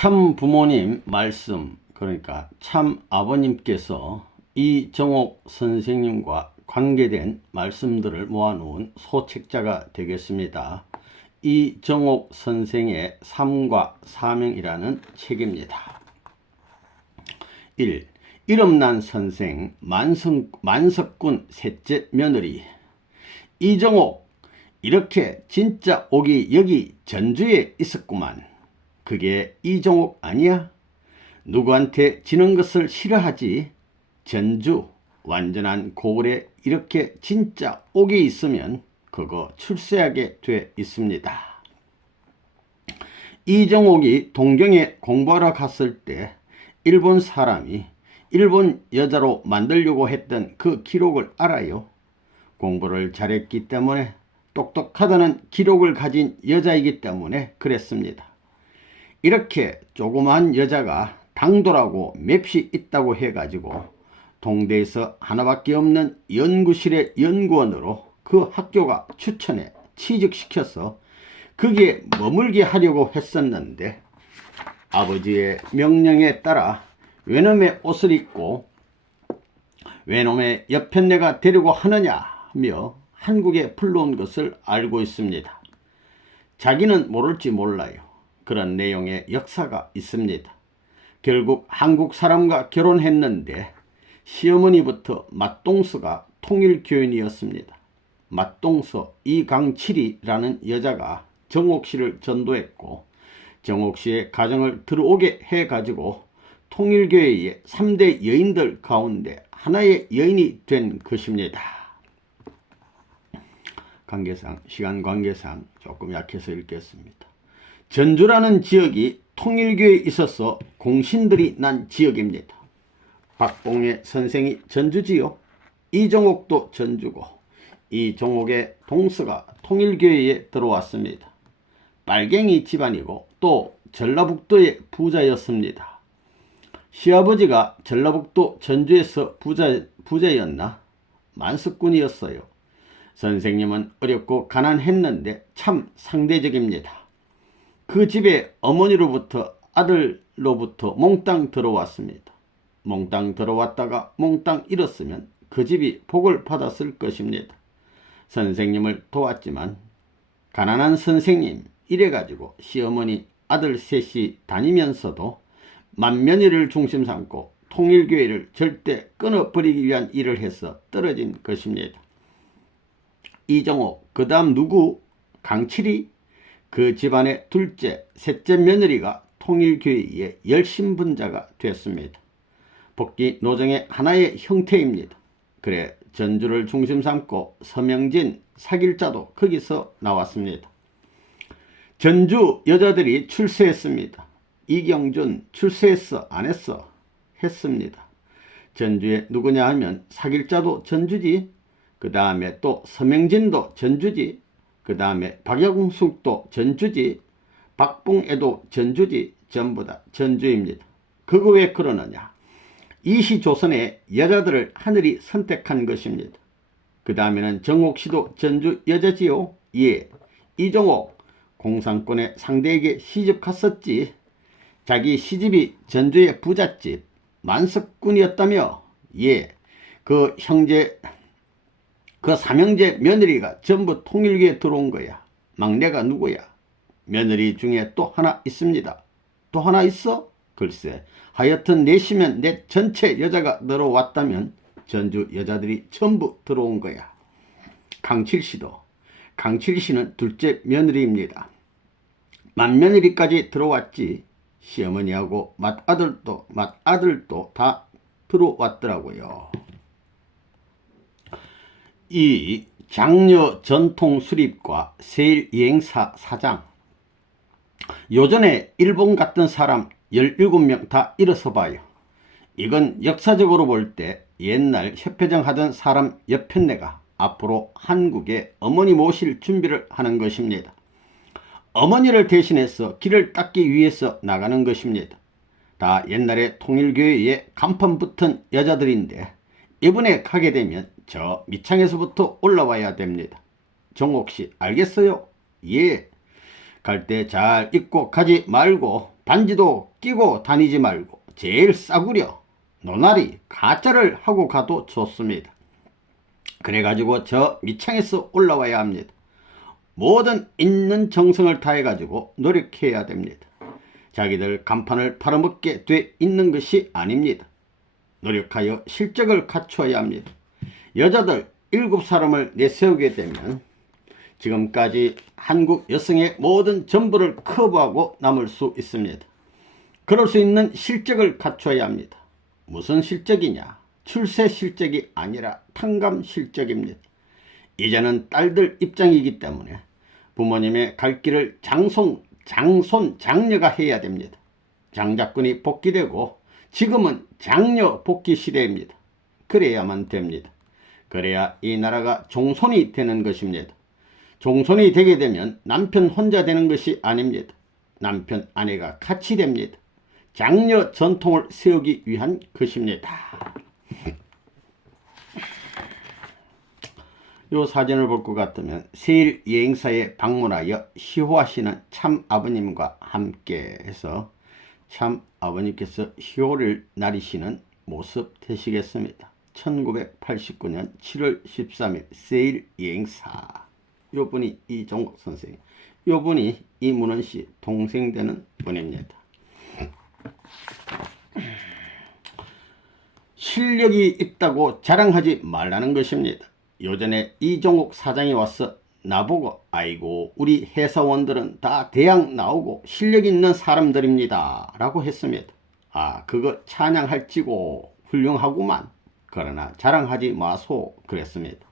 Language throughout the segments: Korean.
참 부모님 말씀, 그러니까 참 아버님께서 이정옥 선생님과 관계된 말씀들을 모아놓은 소책자가 되겠습니다. 이정옥 선생의 삶과 사명이라는 책입니다. 1. 이름난 선생 만석군 셋째 며느리. 이정옥, 이렇게 진짜 옥이 여기 전주에 있었구만. 그게 이정옥 아니야? 누구한테 지는 것을 싫어하지? 전주 완전한 고을에 이렇게 진짜 옥이 있으면 그거 출세하게 돼 있습니다. 이정옥이 동경에 공부하러 갔을 때 일본 사람이 일본 여자로 만들려고 했던 그 기록을 알아요. 공부를 잘했기 때문에, 똑똑하다는 기록을 가진 여자이기 때문에 그랬습니다. 이렇게 조그만 여자가 당돌하고 맵시 있다고 해가지고 동대에서 하나밖에 없는 연구실의 연구원으로 그 학교가 추천해 취직시켜서 거기에 머물게 하려고 했었는데, 아버지의 명령에 따라 외놈의 옷을 입고 외놈의 여편네가 되려고 하느냐며 한국에 불러온 것을 알고 있습니다. 자기는 모를지 몰라요. 그런 내용의 역사가 있습니다. 결국 한국 사람과 결혼했는데 시어머니부터 맏동서가 통일교인이었습니다. 맏동서 이강칠이라는 여자가 정옥 씨를 전도했고, 정옥 씨의 가정을 들어오게 해가지고 통일교회의 3대 여인들 가운데 하나의 여인이 된 것입니다. 시간 관계상 조금 약해서 읽겠습니다. 전주라는 지역이 통일교에 있어서 공신들이 난 지역입니다. 박봉의 선생이 전주지요. 이정옥도 전주고, 이정옥의 동서가 통일교회에 들어왔습니다. 빨갱이 집안이고 또 전라북도의 부자였습니다. 시아버지가 전라북도 전주에서 부자였나? 만석군이었어요. 선생님은 어렵고 가난했는데 참 상대적입니다. 그 집에 어머니로부터 아들로부터 몽땅 들어왔습니다. 몽땅 들어왔다가 몽땅 잃었으면 그 집이 복을 받았을 것입니다. 선생님을 도왔지만 가난한 선생님 이래가지고 시어머니 아들 셋이 다니면서도 만면이를 중심 삼고 통일교회를 절대 끊어버리기 위한 일을 해서 떨어진 것입니다. 이정옥, 그 다음 누구? 강칠이? 그 집안의 둘째, 셋째 며느리가 통일교회의 열심분자가 됐습니다. 복귀 노정의 하나의 형태입니다. 그래 전주를 중심 삼고 서명진, 사길자도 거기서 나왔습니다. 전주 여자들이 출세했습니다. 이경준 출세했어? 안 했어? 했습니다. 전주에 누구냐 하면 사길자도 전주지, 그 다음에 또 서명진도 전주지, 그 다음에 박영숙도 전주지, 박봉애도 전주지, 전부 다 전주입니다. 그거 왜 그러느냐? 이시조선의 여자들을 하늘이 선택한 것입니다. 그 다음에는 정옥씨도 전주 여자지요? 예. 이정옥 공산권의 상대에게 시집 갔었지. 자기 시집이 전주의 부잣집 만석군이었다며? 예. 그 형제, 그 삼형제 며느리가 전부 통일교에 들어온 거야. 막내가 누구야? 며느리 중에 또 하나 있습니다. 또 하나 있어? 글쎄, 하여튼 넷이면 넷 전체 여자가 들어왔다면 전주 여자들이 전부 들어온 거야. 강칠씨도. 강칠씨는 둘째 며느리입니다. 맏며느리까지 들어왔지. 시어머니하고 맏아들도 다 들어왔더라고요. 이 장려 전통수립과 세일여행사 사장, 요전에 일본 갔던 사람 17명 다 일어서 봐요. 이건 역사적으로 볼 때 옛날 협회장 하던 사람 여편네가 앞으로 한국에 어머니 모실 준비를 하는 것입니다. 어머니를 대신해서 길을 닦기 위해서 나가는 것입니다. 다 옛날에 통일교회에 간판 붙은 여자들인데 이번에 가게 되면 저 밑창에서부터 올라와야 됩니다. 정옥씨 알겠어요? 예. 갈 때 잘 입고 가지 말고 반지도 끼고 다니지 말고 제일 싸구려 노나리 가짜를 하고 가도 좋습니다. 그래가지고 저 밑창에서 올라와야 합니다. 모든 있는 정성을 다해가지고 노력해야 됩니다. 자기들 간판을 팔아먹게 돼 있는 것이 아닙니다. 노력하여 실적을 갖추어야 합니다. 여자들 7사람을 내세우게 되면 지금까지 한국 여성의 모든 전부를 커버하고 남을 수 있습니다. 그럴 수 있는 실적을 갖춰야 합니다. 무슨 실적이냐? 출세 실적이 아니라 탕감 실적입니다. 이제는 딸들 입장이기 때문에 부모님의 갈 길을 장녀가 해야 됩니다. 장자꾼이 복귀되고 지금은 장녀 복귀 시대입니다. 그래야만 됩니다. 그래야 이 나라가 종손이 되는 것입니다. 종손이 되게 되면 남편 혼자 되는 것이 아닙니다. 남편 아내가 같이 됩니다. 장녀 전통을 세우기 위한 것입니다. 요 사진을 볼 것 같으면 세일 여행사에 방문하여 시호하시는 참 아버님과 함께 해서 참 아버님께서 희호를 나리시는 모습 되시겠습니다. 1989년 7월 13일 세일 여행사. 요분이 이종옥 선생님, 요분이 이문원씨 동생 되는 분입니다. 실력이 있다고 자랑하지 말라는 것입니다. 요전에 이종옥 사장이 와서 나보고 아이고 우리 회사원들은 다 대학 나오고 실력 있는 사람들입니다 라고 했습니다. 아 그거 찬양할지고 훌륭하구만. 그러나 자랑하지 마소 그랬습니다.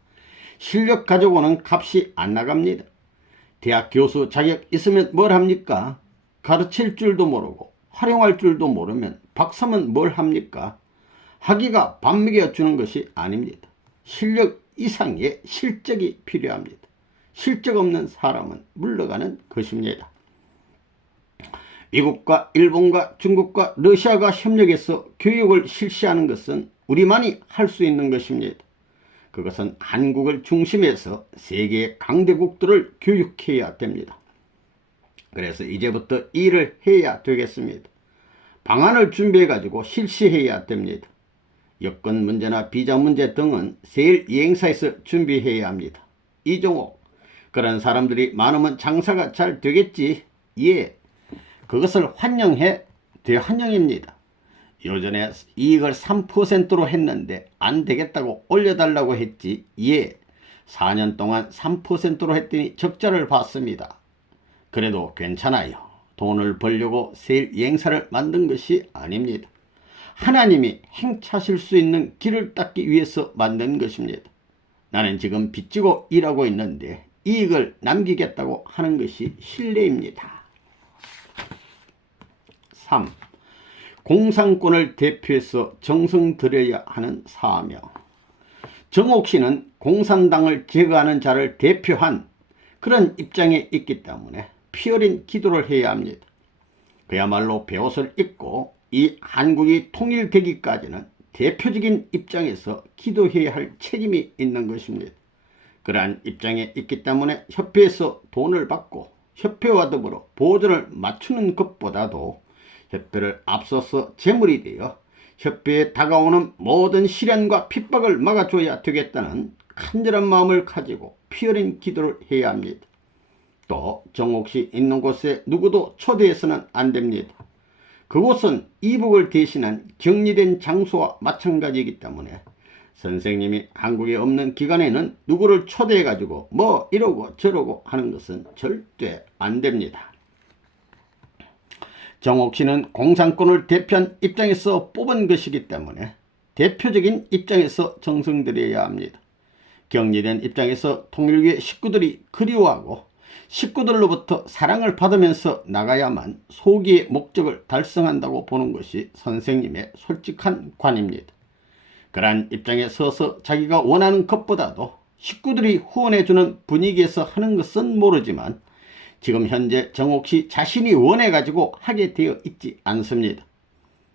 실력 가지고는 값이 안 나갑니다. 대학 교수 자격 있으면 뭘 합니까? 가르칠 줄도 모르고 활용할 줄도 모르면 박사면 뭘 합니까? 학위가 밥 먹여주는 것이 아닙니다. 실력 이상의 실적이 필요합니다. 실적 없는 사람은 물러가는 것입니다. 미국과 일본과 중국과 러시아가 협력해서 교육을 실시하는 것은 우리만이 할 수 있는 것입니다. 그것은 한국을 중심해서 세계의 강대국들을 교육해야 됩니다. 그래서 이제부터 일을 해야 되겠습니다. 방안을 준비해 가지고 실시해야 됩니다. 여권 문제나 비자 문제 등은 세일 여행사에서 준비해야 합니다. 이종옥 그런 사람들이 많으면 장사가 잘 되겠지. 예, 그것을 환영해 대환영입니다. 요전에 이익을 3%로 했는데 안 되겠다고 올려달라고 했지. 예, 4년 동안 3%로 했더니 적자를 봤습니다. 그래도 괜찮아요. 돈을 벌려고 세일 여행사를 만든 것이 아닙니다. 하나님이 행차실 수 있는 길을 닦기 위해서 만든 것입니다. 나는 지금 빚지고 일하고 있는데 이익을 남기겠다고 하는 것이 신뢰입니다. 3. 공산권을 대표해서 정성 들여야 하는 사명. 정옥 씨는 공산당을 제거하는 자를 대표한 그런 입장에 있기 때문에 피 어린 기도를 해야 합니다. 그야말로 배옷을 입고 이 한국이 통일되기까지는 대표적인 입장에서 기도해야 할 책임이 있는 것입니다. 그러한 입장에 있기 때문에 협회에서 돈을 받고 협회와 더불어 보조를 맞추는 것보다도 협회를 앞서서 재물이 되어 협회에 다가오는 모든 시련과 핍박을 막아줘야 되겠다는 간절한 마음을 가지고 피 어린 기도를 해야 합니다. 또 정옥씨 있는 곳에 누구도 초대해서는 안 됩니다. 그곳은 이북을 대신한 격리된 장소와 마찬가지이기 때문에 선생님이 한국에 없는 기간에는 누구를 초대해 가지고 뭐 이러고 저러고 하는 것은 절대 안 됩니다. 정옥씨는 공산권을 대표한 입장에서 뽑은 것이기 때문에 대표적인 입장에서 정성 들여야 합니다. 격리된 입장에서 통일교의 식구들이 그리워하고 식구들로부터 사랑을 받으면서 나가야만 소기의 목적을 달성한다고 보는 것이 선생님의 솔직한 관입니다. 그러한 입장에 서서 자기가 원하는 것보다도 식구들이 후원해주는 분위기에서 하는 것은 모르지만 지금 현재 정옥씨 자신이 원해가지고 하게 되어 있지 않습니다.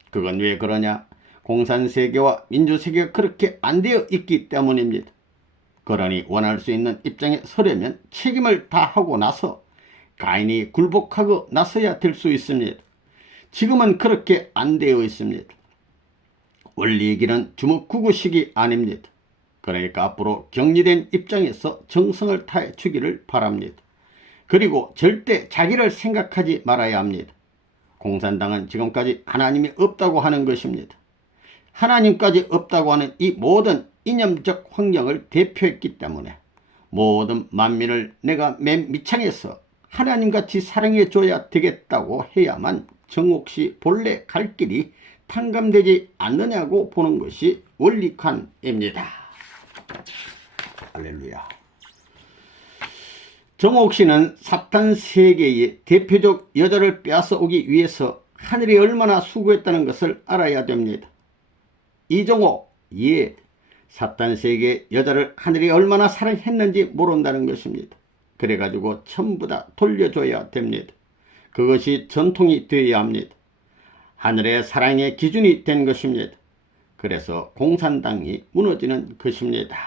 그건 왜 그러냐? 공산세계와 민주세계가 그렇게 안 되어 있기 때문입니다. 그러니 원할 수 있는 입장에 서려면 책임을 다하고 나서 가인이 굴복하고 나서야 될 수 있습니다. 지금은 그렇게 안 되어 있습니다. 원리의 길은 주먹구구식이 아닙니다. 그러니까 앞으로 격리된 입장에서 정성을 다해 주기를 바랍니다. 그리고 절대 자기를 생각하지 말아야 합니다. 공산당은 지금까지 하나님이 없다고 하는 것입니다. 하나님까지 없다고 하는 이 모든 이념적 환경을 대표했기 때문에 모든 만민을 내가 맨 밑창에서 하나님같이 사랑해 줘야 되겠다고 해야만 정옥시 본래 갈 길이 탕감되지 않느냐고 보는 것이 원리관입니다. 할렐루야. 정옥씨는 사탄 세계의 대표적 여자를 빼앗아 오기 위해서 하늘이 얼마나 수고했다는 것을 알아야 됩니다. 이정옥, 예, 사탄 세계의 여자를 하늘이 얼마나 사랑했는지 모른다는 것입니다. 그래가지고 전부 다 돌려줘야 됩니다. 그것이 전통이 되어야 합니다. 하늘의 사랑의 기준이 된 것입니다. 그래서 공산당이 무너지는 것입니다.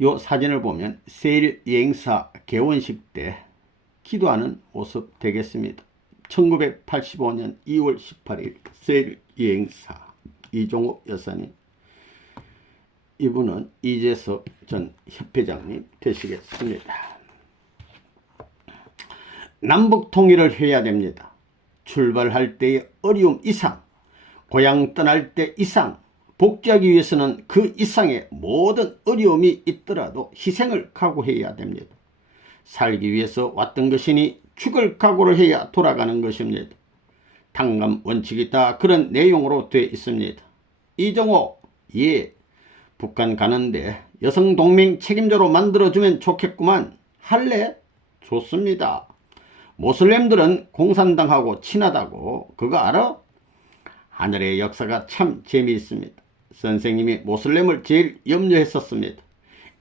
요 사진을 보면 세일 여행사 개원식 때 기도하는 모습 되겠습니다. 1985년 2월 18일 세일 여행사 이종옥 여사님, 이분은 이재석 전 협회장님 되시겠습니다. 남북 통일을 해야 됩니다. 출발할 때의 어려움 이상, 고향 떠날 때 이상, 복귀하기 위해서는 그 이상의 모든 어려움이 있더라도 희생을 각오해야 됩니다. 살기 위해서 왔던 것이니 죽을 각오를 해야 돌아가는 것입니다. 탕감 원칙이 다 그런 내용으로 되어 있습니다. 이정호, 예, 북한 가는데 여성동맹 책임자로 만들어주면 좋겠구만. 할래? 좋습니다. 모슬렘들은 공산당하고 친하다고 그거 알아? 하늘의 역사가 참 재미있습니다. 선생님이 모슬렘을 제일 염려했었습니다.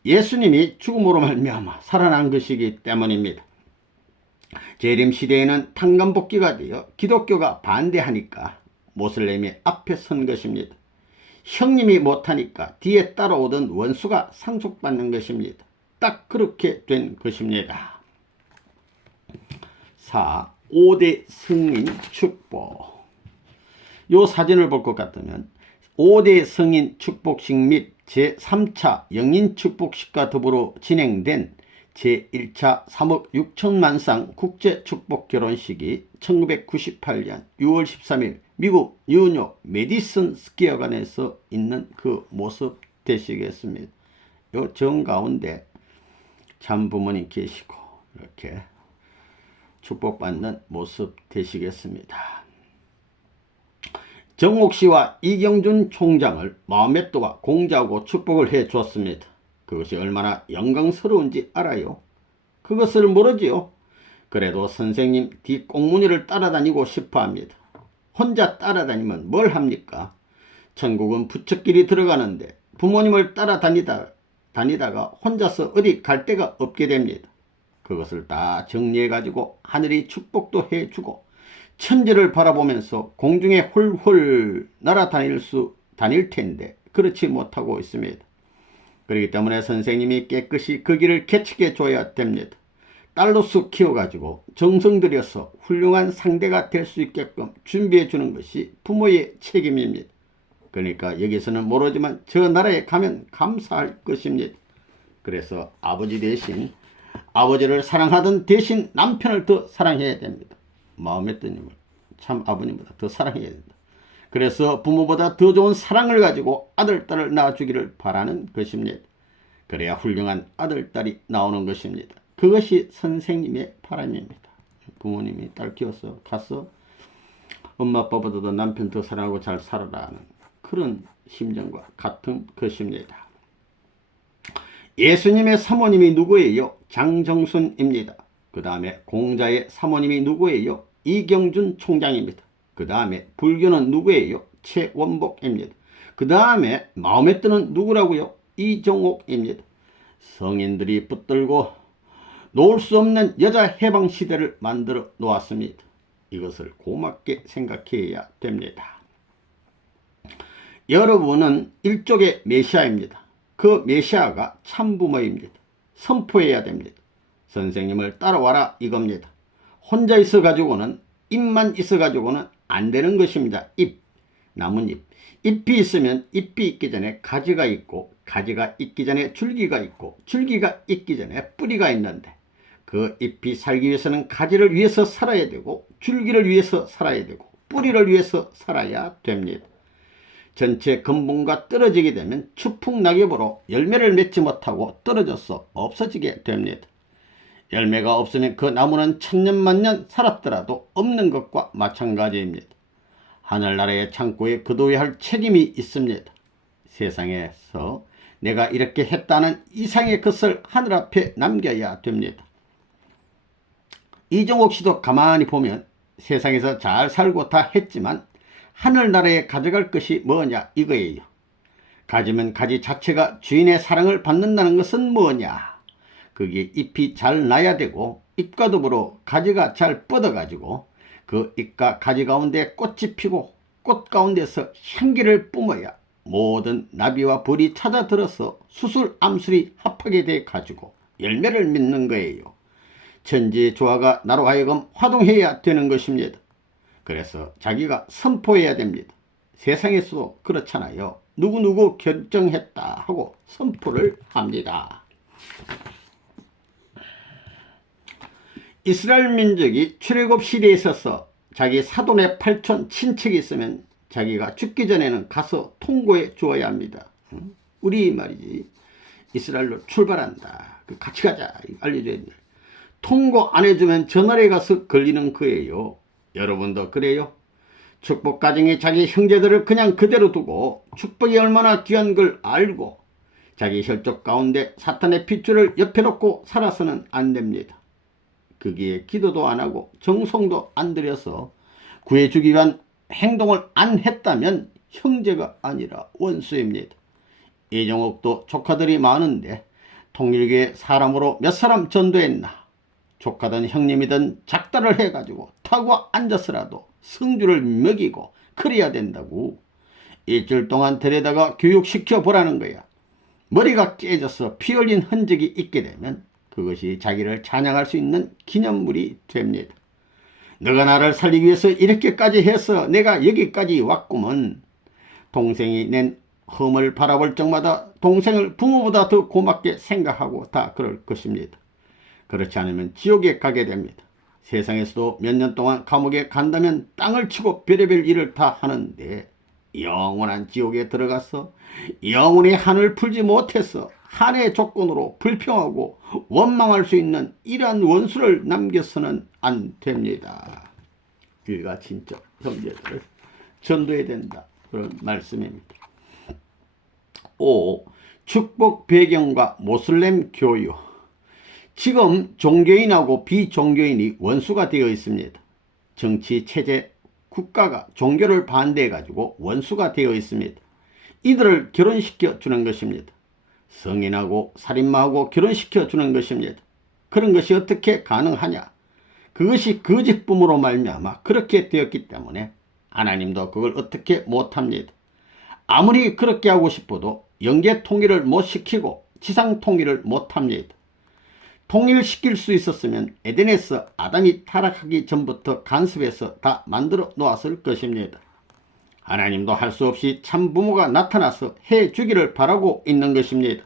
예수님이 죽음으로 말미암아 살아난 것이기 때문입니다. 재림시대에는 탕감복귀가 되어 기독교가 반대하니까 모슬렘이 앞에 선 것입니다. 형님이 못하니까 뒤에 따라오던 원수가 상속받는 것입니다. 딱 그렇게 된 것입니다. 4. 5대 성인 축복. 요 사진을 볼 것 같으면 5대 성인 축복식 및 제3차 영인 축복식과 더불어 진행된 제1차 3억 6천만 쌍 국제 축복 결혼식이 1998년 6월 13일 미국 뉴욕 메디슨 스퀘어관에서 있는 그 모습 되시겠습니다. 요 정가운데 참부모님 계시고 이렇게 축복받는 모습 되시겠습니다. 정옥씨와 이경준 총장을 마음에또가 공자하고 축복을 해 주었습니다. 그것이 얼마나 영광스러운지 알아요? 그것을 모르지요? 그래도 선생님 뒷꽁무니를 따라다니고 싶어합니다. 혼자 따라다니면 뭘 합니까? 천국은 부처끼리 들어가는데 부모님을 따라다니다가 혼자서 어디 갈 데가 없게 됩니다. 그것을 다 정리해가지고 하늘이 축복도 해주고 천지를 바라보면서 공중에 훌훌 날아다닐 텐데 그렇지 못하고 있습니다. 그렇기 때문에 선생님이 깨끗이 그 길을 개척해 줘야 됩니다. 딸로서 키워가지고 정성 들여서 훌륭한 상대가 될 수 있게끔 준비해 주는 것이 부모의 책임입니다. 그러니까 여기서는 모르지만 저 나라에 가면 감사할 것입니다. 그래서 아버지 대신 아버지를 사랑하던 대신 남편을 더 사랑해야 됩니다. 마음의 뜨님을 참 아버님보다 더 사랑해야 된다. 그래서 부모보다 더 좋은 사랑을 가지고 아들, 딸을 낳아주기를 바라는 것입니다. 그래야 훌륭한 아들, 딸이 나오는 것입니다. 그것이 선생님의 바람입니다. 부모님이 딸 키워서 가서 엄마 아빠보다도 남편 더 사랑하고 잘 살아라 하는 그런 심정과 같은 것입니다. 예수님의 사모님이 누구예요? 장정순입니다. 그 다음에 공자의 사모님이 누구예요? 이경준 총장입니다. 그 다음에 불교는 누구예요? 최원복입니다. 그 다음에 마음에 드는 누구라고요? 이정옥입니다. 성인들이 붙들고 놓을 수 없는 여자 해방 시대를 만들어 놓았습니다. 이것을 고맙게 생각해야 됩니다. 여러분은 일족의 메시아입니다. 그 메시아가 참부모입니다. 선포해야 됩니다. 선생님을 따라와라 이겁니다. 혼자 있어 가지고는 잎만 있어가지고는 안 되는 것입니다. 잎, 나뭇잎. 잎이 있으면 잎이 있기 전에 가지가 있고, 가지가 있기 전에 줄기가 있고, 줄기가 있기 전에 뿌리가 있는데, 그 잎이 살기 위해서는 가지를 위해서 살아야 되고, 줄기를 위해서 살아야 되고, 뿌리를 위해서 살아야 됩니다. 전체 근본과 떨어지게 되면 추풍낙엽으로 열매를 맺지 못하고 떨어져서 없어지게 됩니다. 열매가 없으면 그 나무는 천년만년 살았더라도 없는 것과 마찬가지입니다. 하늘나라의 창고에 거둬야 할 책임이 있습니다. 세상에서 내가 이렇게 했다는 이상의 것을 하늘 앞에 남겨야 됩니다. 이종옥 씨도 가만히 보면 세상에서 잘 살고 다 했지만 하늘나라에 가져갈 것이 뭐냐 이거예요. 가지면 가지 자체가 주인의 사랑을 받는다는 것은 뭐냐. 그게 잎이 잘 나야 되고 잎과 더불어 가지가 잘 뻗어가지고 그 잎과 가지 가운데 꽃이 피고 꽃 가운데서 향기를 뿜어야 모든 나비와 벌이 찾아들어서 수술 암술이 합하게 돼 가지고 열매를 맺는 거예요. 천지의 조화가 나로 하여금 화동해야 되는 것입니다. 그래서 자기가 선포해야 됩니다. 세상에서도 그렇잖아요. 누구누구 결정했다 하고 선포를 합니다. 이스라엘 민족이 출애굽 시대에 있어서 자기 사돈의 8촌 친척이 있으면 자기가 죽기 전에는 가서 통고해 주어야 합니다. 우리 말이지. 이스라엘로 출발한다. 같이 가자. 알려줘야 된다. 통고 안 해주면 전날에 가서 걸리는 거예요. 여러분도 그래요? 축복 가정에 자기 형제들을 그냥 그대로 두고 축복이 얼마나 귀한 걸 알고 자기 혈족 가운데 사탄의 핏줄을 옆에 놓고 살아서는 안 됩니다. 거기에 기도도 안 하고 정성도 안 들여서 구해주기 위한 행동을 안 했다면 형제가 아니라 원수입니다. 이종옥도 조카들이 많은데 통일교의 사람으로 몇 사람 전도했나. 조카든 형님이든 작달을 해가지고 타고 앉아서라도 성주를 먹이고 그래야 된다고. 일주일 동안 데려다가 교육시켜 보라는 거야. 머리가 깨져서 피 흘린 흔적이 있게 되면 그것이 자기를 찬양할 수 있는 기념물이 됩니다. 너가 나를 살리기 위해서 이렇게까지 해서 내가 여기까지 왔구먼. 동생이 낸 험을 바라볼 적마다 동생을 부모보다 더 고맙게 생각하고 다 그럴 것입니다. 그렇지 않으면 지옥에 가게 됩니다. 세상에서도 몇 년 동안 감옥에 간다면 땅을 치고 별의별 일을 다 하는데 영원한 지옥에 들어가서 영원히 한을 풀지 못해서 한의 조건으로 불평하고 원망할 수 있는 이러한 원수를 남겨서는 안 됩니다. 일가 친척 형제들을 전도해야 된다. 그런 말씀입니다. 5. 축복 배경과 모슬렘 교유. 지금 종교인하고 비종교인이 원수가 되어 있습니다. 정치, 체제, 국가가 종교를 반대해 가지고 원수가 되어 있습니다. 이들을 결혼시켜 주는 것입니다. 성인하고 살인마하고 결혼시켜 주는 것입니다. 그런 것이 어떻게 가능하냐? 그것이 거짓 부모로 말미암아 그렇게 되었기 때문에 하나님도 그걸 어떻게 못합니다. 아무리 그렇게 하고 싶어도 영계 통일을 못 시키고 지상 통일을 못합니다. 통일시킬 수 있었으면 에덴에서 아담이 타락하기 전부터 간섭해서 다 만들어 놓았을 것입니다. 하나님도 할 수 없이 참부모가 나타나서 해주기를 바라고 있는 것입니다.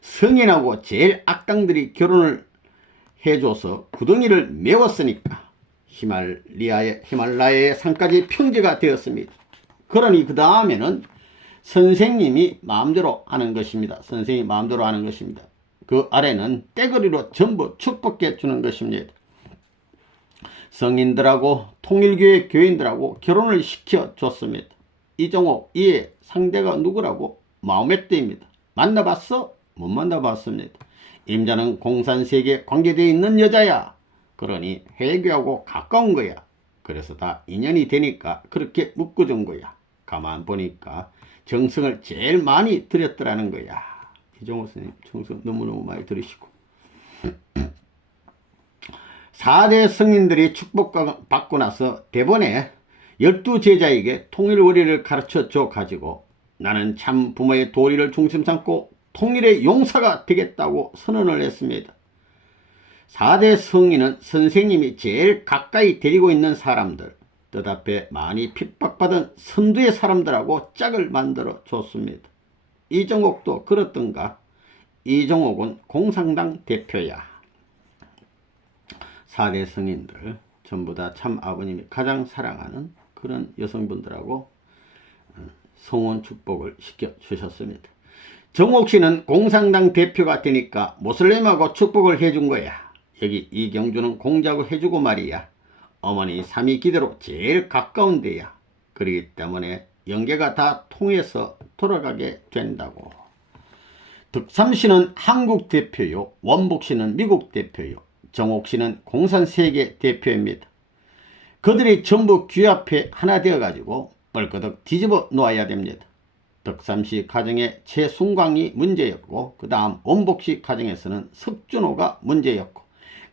성인하고 제일 악당들이 결혼을 해줘서 구덩이를 메웠으니까 히말라야의 산까지 평지가 되었습니다. 그러니 그 다음에는 선생님이 마음대로 하는 것입니다. 선생님이 마음대로 하는 것입니다. 그 아래는 떼거리로 전부 축복해 주는 것입니다. 성인들하고 통일교회 교인들하고 결혼을 시켜줬습니다. 이종옥 이의 상대가 누구라고? 마호메트입니다. 만나봤어? 못 만나봤습니다. 임자는 공산세계에 관계되어 있는 여자야. 그러니 회교하고 가까운 거야. 그래서 다 인연이 되니까 그렇게 묶어준 거야. 가만 보니까 정성을 제일 많이 들였더라는 거야. 이종옥 선생님 정성 너무너무 많이 들으시고 4대 성인들이 축복받고 나서 대번에 12제자에게 통일 원리를 가르쳐 줘 가지고 나는 참 부모의 도리를 중심 삼고 통일의 용사가 되겠다고 선언을 했습니다. 4대 성인은 선생님이 제일 가까이 데리고 있는 사람들, 뜻앞에 많이 핍박받은 선두의 사람들하고 짝을 만들어 줬습니다. 이종옥도 그렇던가? 이종옥은 공산당 대표야. 4대 성인들 전부 다 참 아버님이 가장 사랑하는 그런 여성분들하고 성원 축복을 시켜주셨습니다. 정옥 씨는 공산당 대표가 되니까 모슬림하고 축복을 해준 거야. 여기 이경주는 공자고 해주고 말이야. 어머니 삼위 기대로 제일 가까운 데야. 그렇기 때문에 연계가 다 통해서 돌아가게 된다고. 득삼 씨는 한국 대표요. 원복 씨는 미국 대표요. 정옥 씨는 공산세계 대표입니다. 그들이 전부 귀 앞에 하나 되어가지고 뻘거덕 뒤집어 놓아야 됩니다. 덕삼씨 가정에 최순광이 문제였고 그 다음 원복씨 가정에서는 석준호가 문제였고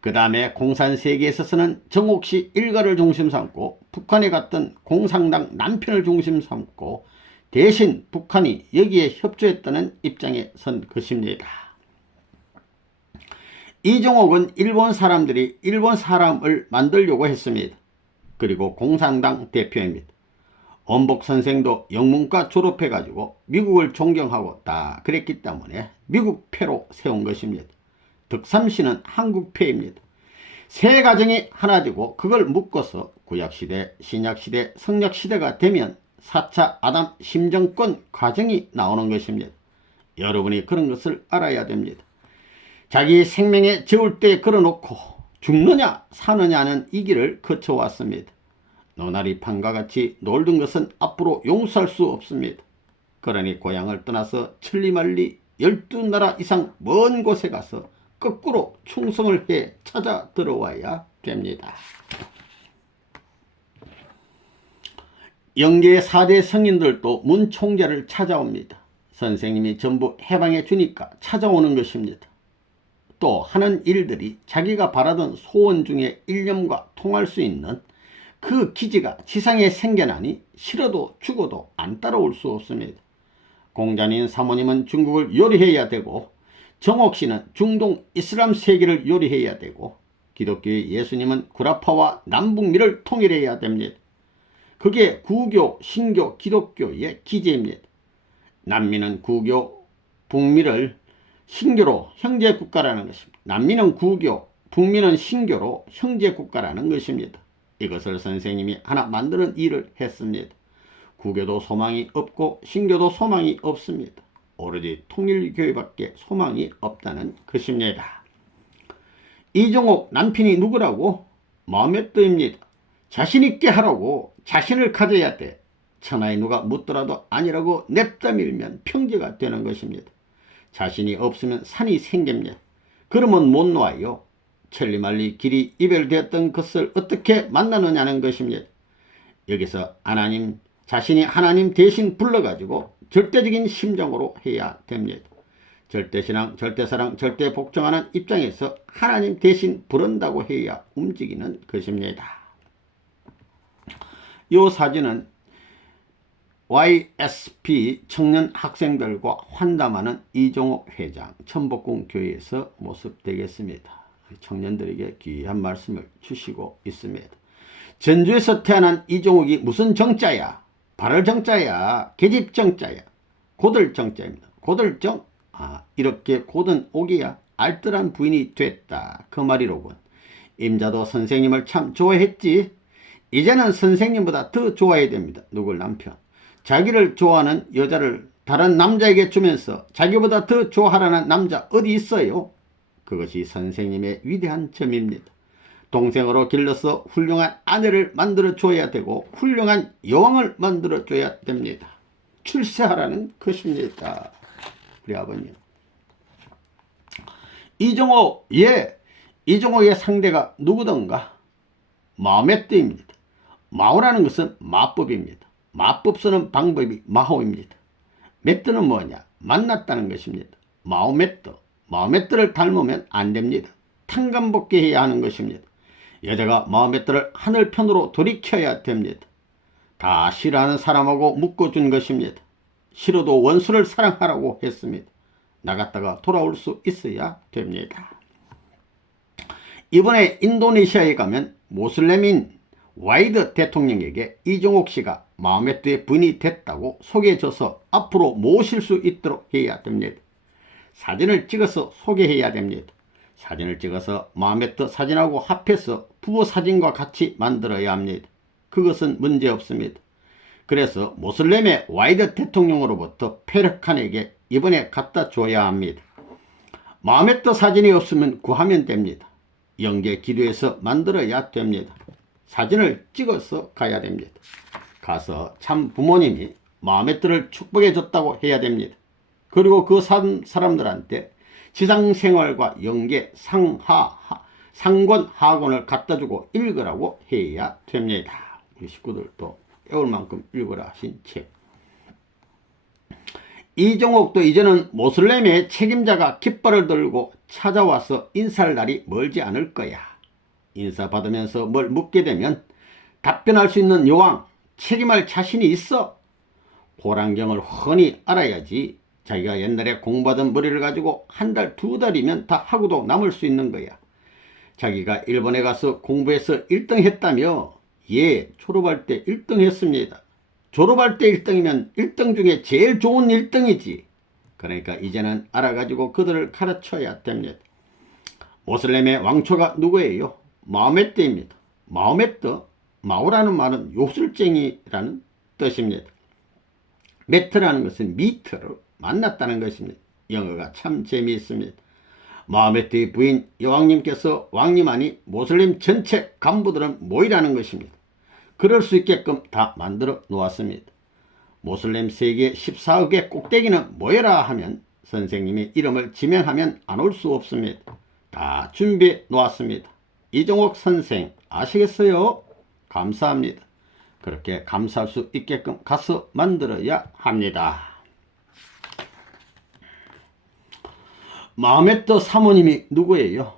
그 다음에 공산세계에 있어서는 정옥씨 일가를 중심 삼고 북한에 갔던 공산당 남편을 중심 삼고 대신 북한이 여기에 협조했다는 입장에 선 것입니다. 이종옥은 일본 사람들이 일본 사람을 만들려고 했습니다. 그리고 공산당 대표입니다. 원복 선생도 영문과 졸업해가지고 미국을 존경하고 다 그랬기 때문에 미국패로 세운 것입니다. 덕삼씨는 한국패입니다. 세 가정이 하나 되고 그걸 묶어서 구약시대, 신약시대, 성약시대가 되면 4차 아담 심정권 과정이 나오는 것입니다. 여러분이 그런 것을 알아야 됩니다. 자기 생명에 저을 때 걸어놓고 죽느냐 사느냐는 이 길을 거쳐왔습니다. 노나리판과 같이 놀던 것은 앞으로 용서할 수 없습니다. 그러니 고향을 떠나서 천리만리 12나라 이상 먼 곳에 가서 거꾸로 충성을 해 찾아 들어와야 됩니다. 영계 4대 성인들도 문총재를 찾아옵니다. 선생님이 전부 해방해 주니까 찾아오는 것입니다. 또 하는 일들이 자기가 바라던 소원 중에 일념과 통할 수 있는 그 기지가 지상에 생겨나니 싫어도 죽어도 안 따라올 수 없습니다. 공자님 사모님은 중국을 요리해야 되고 정옥씨는 중동 이슬람 세계를 요리해야 되고 기독교의 예수님은 구라파와 남북미를 통일해야 됩니다. 그게 구교, 신교, 기독교의 기제입니다. 남미는 구교, 북미를 신교로 형제국가라는 것입니다. 남미는 구교, 북미는 신교로 형제국가라는 것입니다. 이것을 선생님이 하나 만드는 일을 했습니다. 구교도 소망이 없고 신교도 소망이 없습니다. 오로지 통일교회밖에 소망이 없다는 것입니다. 이종옥 남편이 누구라고? 마음에떠입니다. 자신있게 하라고 자신을 가져야 돼. 천하에 누가 묻더라도 아니라고 냅다 밀면 평지가 되는 것입니다. 자신이 없으면 산이 생깁니다. 그러면 못 놓아요. 천리만리 길이 이별되었던 것을 어떻게 만나느냐는 것입니다. 여기서 하나님, 자신이 하나님 대신 불러가지고 절대적인 심정으로 해야 됩니다. 절대신앙, 절대사랑, 절대복종하는 입장에서 하나님 대신 부른다고 해야 움직이는 것입니다. 이 사진은 YSP 청년 학생들과 환담하는 이종옥 회장 천복궁교회에서 모습되겠습니다. 청년들에게 귀한 말씀을 주시고 있습니다. 전주에서 태어난 이종옥이 무슨 정자야? 발을 정자야? 계집 정자야? 고들 정자입니다. 고들정? 이렇게 고든 옥이야 알뜰한 부인이 됐다. 그 말이로군. 임자도 선생님을 참 좋아했지. 이제는 선생님보다 더 좋아해야 됩니다. 누굴? 남편. 자기를 좋아하는 여자를 다른 남자에게 주면서 자기보다 더 좋아하라는 남자 어디 있어요? 그것이 선생님의 위대한 점입니다. 동생으로 길러서 훌륭한 아내를 만들어줘야 되고 훌륭한 여왕을 만들어줘야 됩니다. 출세하라는 것입니다. 우리 아버님. 이종옥, 이종옥의 상대가 누구던가? 마오메뜨입니다. 마오라는 것은 마법입니다. 마법 쓰는 방법이 마호입니다. 메뜨는 뭐냐? 만났다는 것입니다. 마오메뜨를 닮으면 안 됩니다. 탕감복귀해야 하는 것입니다. 여자가 마오메뜨를 하늘편으로 돌이켜야 됩니다. 다 싫어하는 사람하고 묶어준 것입니다. 싫어도 원수를 사랑하라고 했습니다. 나갔다가 돌아올 수 있어야 됩니다. 이번에 인도네시아에 가면 모슬렘인 와이드 대통령에게 이종옥 씨가 마호메트의 부인이 됐다고 소개해줘서 앞으로 모실 수 있도록 해야 됩니다. 사진을 찍어서 소개해야 됩니다. 사진을 찍어서 마호메트 사진하고 합해서 부부 사진과 같이 만들어야 합니다. 그것은 문제 없습니다. 그래서 모슬렘의 와이드 대통령으로부터 페르칸에게 이번에 갖다 줘야 합니다. 마호메트 사진이 없으면 구하면 됩니다. 영계 기도해서 만들어야 됩니다. 사진을 찍어서 가야 됩니다. 가서 참 부모님이 마호메트를 축복해 줬다고 해야 됩니다. 그리고 그 사람들한테 지상생활과 영계 상권 하권을 갖다 주고 읽으라고 해야 됩니다. 우리 식구들도 배울 만큼 읽으라 하신 책. 이종옥도 이제는 모슬렘의 책임자가 깃발을 들고 찾아와서 인사할 날이 멀지 않을 거야. 인사받으면서 뭘 묻게 되면 답변할 수 있는 여왕, 책임할 자신이 있어. 고란경을 훤히 알아야지 자기가 옛날에 공부하던 머리를 가지고 한 달, 두 달이면 다 하고도 남을 수 있는 거야. 자기가 일본에 가서 공부해서 1등 했다며? 예, 졸업할 때 1등 했습니다. 졸업할 때 1등이면 1등 중에 제일 좋은 1등이지. 그러니까 이제는 알아가지고 그들을 가르쳐야 됩니다. 모슬렘의 왕초가 누구예요? 마호메트입니다. 마호메트, 마오라는 말은 요술쟁이라는 뜻입니다. 메트라는 것은 미트를 만났다는 것입니다. 영어가 참 재미있습니다. 마호메트의 부인 여왕님께서 왕님하니 모슬렘 전체 간부들은 모이라는 것입니다. 그럴 수 있게끔 다 만들어 놓았습니다. 모슬렘 세계 14억의 꼭대기는 모여라 하면 선생님의 이름을 지명하면 안 올 수 없습니다. 다 준비해 놓았습니다. 이종옥 선생 아시겠어요? 감사합니다. 그렇게 감사할 수 있게끔 가서 만들어야 합니다. 마호메트 사모님이 누구예요?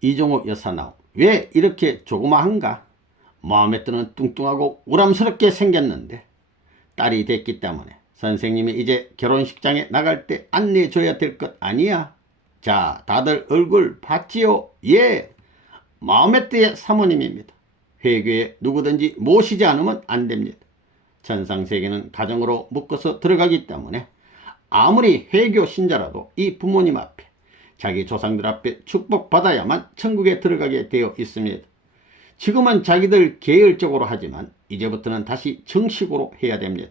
이종옥 여사나오. 왜 이렇게 조그마한가? 마호메트는 뚱뚱하고 우람스럽게 생겼는데 딸이 됐기 때문에 선생님이 이제 결혼식장에 나갈 때 안내줘야 될 것 아니야? 자, 다들 얼굴 봤지요? 예, 마호메트의 사모님입니다. 회교에 누구든지 모시지 않으면 안 됩니다. 천상세계는 가정으로 묶어서 들어가기 때문에 아무리 회교 신자라도 이 부모님 앞에 자기 조상들 앞에 축복받아야만 천국에 들어가게 되어 있습니다. 지금은 자기들 계열적으로 하지만 이제부터는 다시 정식으로 해야 됩니다.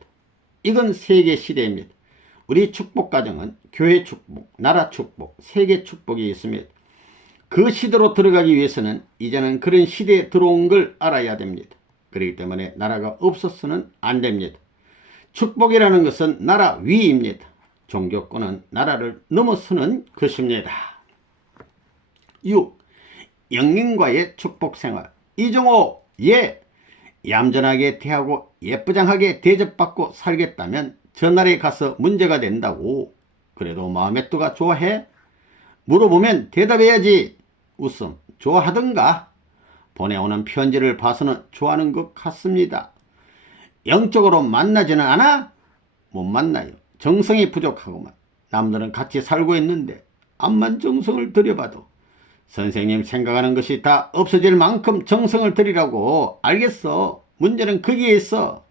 이건 세계 시대입니다. 우리 축복 가정은 교회 축복, 나라 축복, 세계 축복이 있습니다. 그 시대로 들어가기 위해서는 이제는 그런 시대에 들어온 걸 알아야 됩니다. 그렇기 때문에 나라가 없어서는 안 됩니다. 축복이라는 것은 나라 위입니다. 종교권은 나라를 넘어서는 것입니다. 6. 영민과의 축복생활. 이종옥, 예, 얌전하게 대하고 예쁘장하게 대접받고 살겠다면 전날에 가서 문제가 된다고. 그래도 마호메트가 좋아해? 물어보면 대답해야지. 웃음, 좋아하던가? 보내오는 편지를 봐서는 좋아하는 것 같습니다. 영적으로 만나지는 않아? 못 만나요. 정성이 부족하구만. 남들은 같이 살고 있는데 암만 정성을 들여봐도 선생님 생각하는 것이 다 없어질 만큼 정성을 들이라고. 알겠어. 문제는 거기에 있어.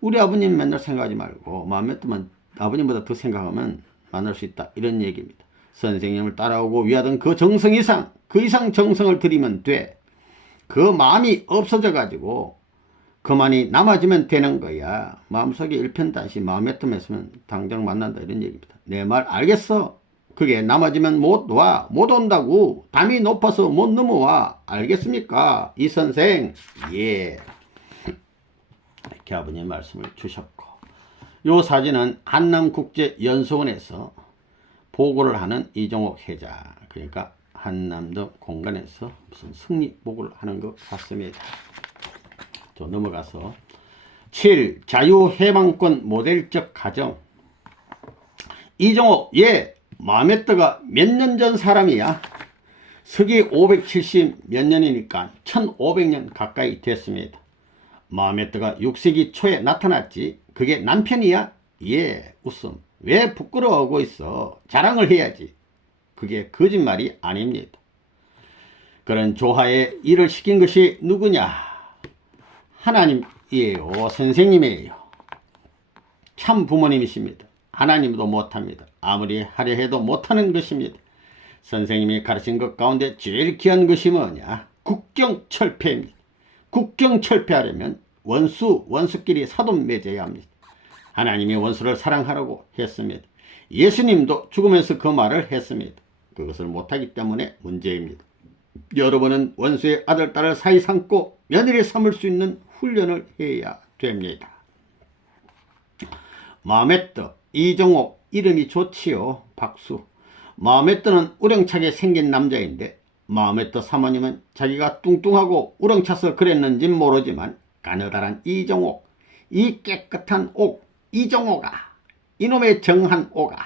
우리 아버님 맨날 생각하지 말고 마호메트만 아버님보다 더 생각하면 만날 수 있다. 이런 얘기입니다. 선생님을 따라오고 위하던 그 정성 이상, 그 이상 정성을 들이면 돼. 그 마음이 없어져 가지고 그만이 남아지면 되는 거야. 마음속에 일편단심 마호메트만 있으면 당장 만난다. 이런 얘기입니다. 내 말 알겠어? 그게 남아지면 못 와. 못 온다고. 담이 높아서 못 넘어와. 알겠습니까? 이 선생. 예. 이렇게 아버님 말씀을 주셨고, 요 사진은 한남국제연수원에서 보고를 하는 이종옥 회장. 그러니까 한남도 공간에서 무슨 승리복을 하는 것 같습니다. 또 넘어가서 7. 자유해방권 모델적 가정. 이종옥, 예, 마호메트가 몇 년 전 사람이야. 서기 570 몇 년이니까 1500년 가까이 됐습니다. 마호메트가 6세기 초에 나타났지. 그게 남편이야? 예, 웃음. 왜 부끄러워하고 있어? 자랑을 해야지. 그게 거짓말이 아닙니다. 그런 조하에 일을 시킨 것이 누구냐? 하나님이에요. 선생님이에요. 참 부모님이십니다. 하나님도 못합니다. 아무리 하려 해도 못하는 것입니다. 선생님이 가르친 것 가운데 제일 귀한 것이 뭐냐? 국경철폐입니다. 국경철폐하려면 원수끼리 사돈 맺어야 합니다. 하나님이 원수를 사랑하라고 했습니다. 예수님도 죽으면서 그 말을 했습니다. 그것을 못하기 때문에 문제입니다. 여러분은 원수의 아들, 딸을 사이 삼고 며느리 삼을 수 있는 훈련을 해야 됩니다. 마음의 뜻, 이정옥, 이름이 좋지요. 박수. 마음의 뜻은 우렁차게 생긴 남자인데 마음의 뜻 사모님은 자기가 뚱뚱하고 우렁차서 그랬는진 모르지만 가느다란 이정옥, 이 깨끗한 옥, 이정옥아, 이놈의 정한 옥아,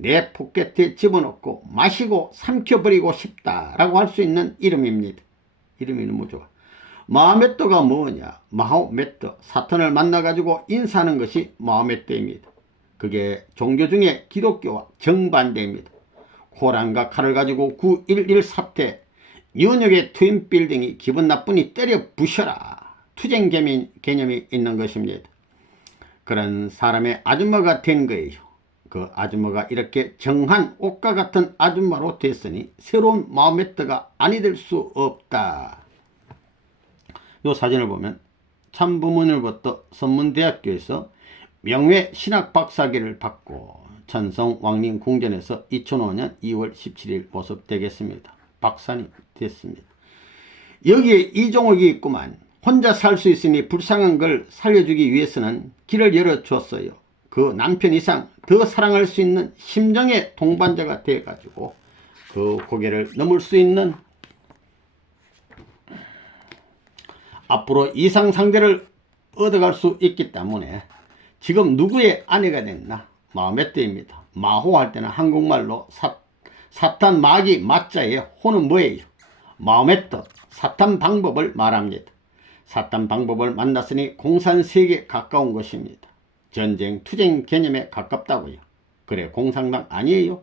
내 포켓에 집어넣고 마시고 삼켜버리고 싶다라고 할 수 있는 이름입니다. 이름이 너무 좋아. 마음의 뜻가 뭐냐? 마호메트, 사탄을 만나가지고 인사하는 것이 마호메트입니다. 그게 종교 중에 기독교와 정반대입니다. 호랑과 칼을 가지고 9.11 사태, 뉴욕의 트윈빌딩이 기분 나쁘니 때려 부셔라. 투쟁 개념이 있는 것입니다. 그런 사람의 아줌마가 된 거예요. 그 아줌마가 이렇게 정한 옥과 같은 아줌마로 됐으니 새로운 마호메트가 아니 될 수 없다. 이 사진을 보면 참부모님으로부터 선문대학교에서 명예 신학 박사학위를 받고 천성 왕림 궁전에서 2005년 2월 17일 모습되겠습니다. 박사님 됐습니다. 여기에 이종옥이 있구만. 혼자 살 수 있으니 불쌍한 걸 살려주기 위해서는 길을 열어줬어요. 그 남편 이상 더 사랑할 수 있는 심정의 동반자가 돼가지고 그 고개를 넘을 수 있는, 앞으로 이상 상대를 얻어갈 수 있기 때문에 지금 누구의 아내가 됐나? 마호메트입니다. 마호할 때는 한국말로 사탄 마귀 마자의 호는 뭐예요? 마호메트, 사탄 방법을 말합니다. 사탄 방법을 만났으니 공산세계에 가까운 것입니다. 전쟁, 투쟁 개념에 가깝다고요. 그래, 공산당 아니에요?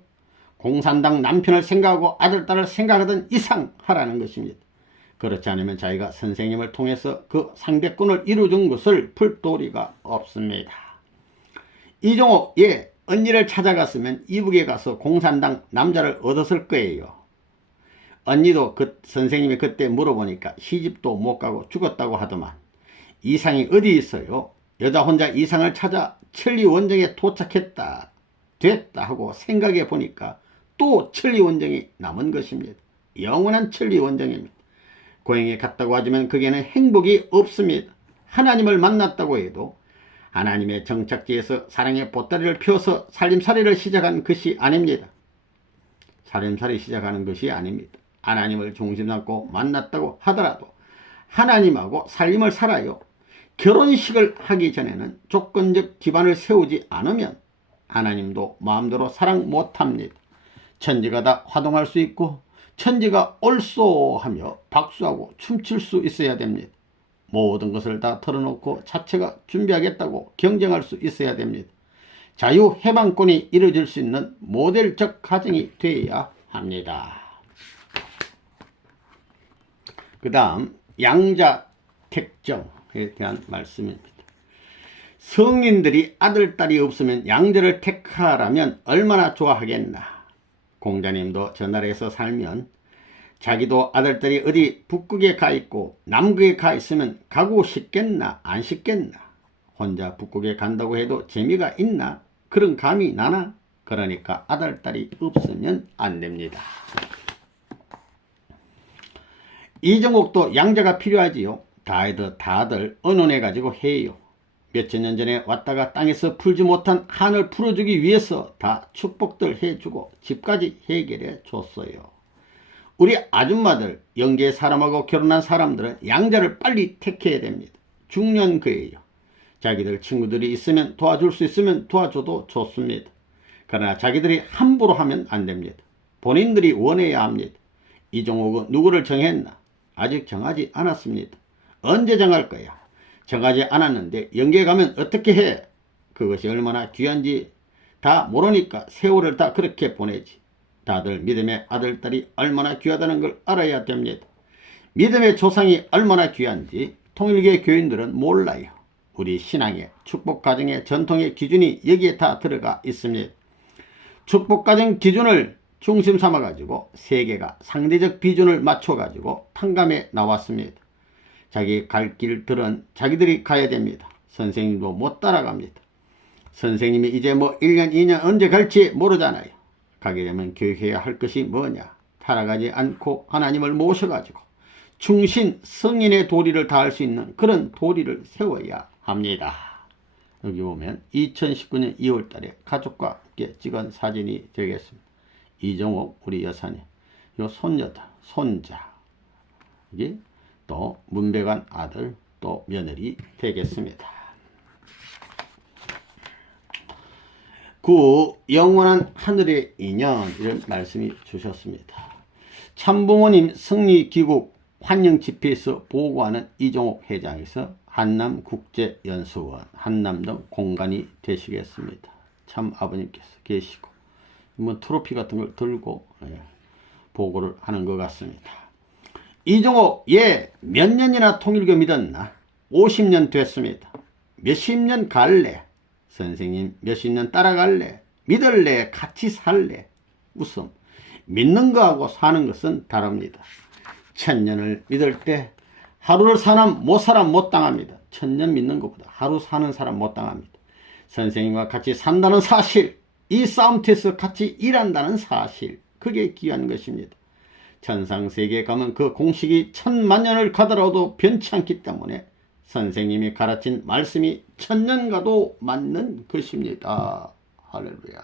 공산당 남편을 생각하고 아들, 딸을 생각하던 이상 하라는 것입니다. 그렇지 않으면 자기가 선생님을 통해서 그 상대권을 이루어준 것을 풀 도리가 없습니다. 이종옥, 예, 언니를 찾아갔으면 이북에 가서 공산당 남자를 얻었을 거예요. 언니도 그 선생님이 그때 물어보니까 시집도 못 가고 죽었다고 하더만. 이상이 어디 있어요? 여자 혼자 이상을 찾아 천리 원정에 도착했다, 됐다 하고 생각해 보니까 또 천리 원정이 남은 것입니다. 영원한 천리 원정입니다. 고향에 갔다고 하지만 거기에는 행복이 없습니다. 하나님을 만났다고 해도 하나님의 정착지에서 사랑의 보따리를 펴서 살림살이를 시작한 것이 아닙니다. 살림살이 시작하는 것이 아닙니다. 하나님을 중심 삼고 만났다고 하더라도 하나님하고 살림을 살아요. 결혼식을 하기 전에는 조건적 기반을 세우지 않으면 하나님도 마음대로 사랑 못합니다. 천지가 다 화동할 수 있고 천지가 옳소 하며 박수하고 춤출 수 있어야 됩니다. 모든 것을 다 털어놓고 자체가 준비하겠다고 경쟁할 수 있어야 됩니다. 자유해방권이 이루어질 수 있는 모델적 가정이 되어야 합니다. 그 다음 양자 택정에 대한 말씀입니다. 성인들이 아들, 딸이 없으면 양자를 택하라면 얼마나 좋아하겠나. 공자님도 저 나라에서 살면 자기도 아들, 딸이 어디 북극에 가 있고 남극에 가 있으면 가고 싶겠나 안 싶겠나. 혼자 북극에 간다고 해도 재미가 있나? 그런 감이 나나? 그러니까 아들, 딸이 없으면 안 됩니다. 이정옥도 양자가 필요하지요. 다들 의논해 가지고 해요. 몇천 년 전에 왔다가 땅에서 풀지 못한 한을 풀어주기 위해서 다 축복들 해주고 집까지 해결해 줬어요. 우리 아줌마들, 영계 사람하고 결혼한 사람들은 양자를 빨리 택해야 됩니다. 중요한 거예요. 자기들 친구들이 있으면 도와줄 수 있으면 도와줘도 좋습니다. 그러나 자기들이 함부로 하면 안 됩니다. 본인들이 원해야 합니다. 이종옥은 누구를 정했나? 아직 정하지 않았습니다. 언제 정할 거야? 정하지 않았는데 영계 가면 어떻게 해? 그것이 얼마나 귀한지 다 모르니까 세월을 다 그렇게 보내지. 다들 믿음의 아들딸이 얼마나 귀하다는 걸 알아야 됩니다. 믿음의 조상이 얼마나 귀한지 통일교 교인들은 몰라요. 우리 신앙의 축복가정의 전통의 기준이 여기에 다 들어가 있습니다. 축복가정 기준을 중심 삼아가지고 세계가 상대적 비준을 맞춰가지고 탕감해 나왔습니다. 자기 갈 길들은 자기들이 가야 됩니다. 선생님도 못 따라갑니다. 선생님이 이제 뭐 1년 2년 언제 갈지 모르잖아요. 가게 되면 교육해야 할 것이 뭐냐. 타락하지 않고 하나님을 모셔가지고 충신 성인의 도리를 다할 수 있는 그런 도리를 세워야 합니다. 여기 보면 2019년 2월 달에 가족과 함께 찍은 사진이 되겠습니다. 이종옥 우리 여사님, 요 손녀다, 손자, 여기 또 문배관 아들, 또 며느리 되겠습니다. 구 영원한 하늘의 인연, 이런 말씀이 주셨습니다. 참부모님 승리기국 환영집회에서 보고하는 이종옥 회장에서 한남국제연수원 한남 등 공간이 되시겠습니다. 참 아버님께서 계시고 뭐 트로피 같은 걸 들고 보고를 하는 것 같습니다. 이종옥 몇 년이나 통일교 믿었나? 50년 됐습니다. 몇십 년 갈래? 선생님 몇십 년 따라갈래? 믿을래? 같이 살래? 웃음. 믿는 거하고 사는 것은 다릅니다. 1000년을 믿을 때 하루를 사람 못 당합니다. 1000년 믿는 것보다 하루 사는 사람 못 당합니다. 선생님과 같이 산다는 사실, 이 싸움터에서 같이 일한다는 사실, 그게 귀한 것입니다. 천상세계에 가면 그 공식이 1000만년을 가더라도 변치 않기 때문에 선생님이 가르친 말씀이 1000년 가도 맞는 것입니다. 할렐루야.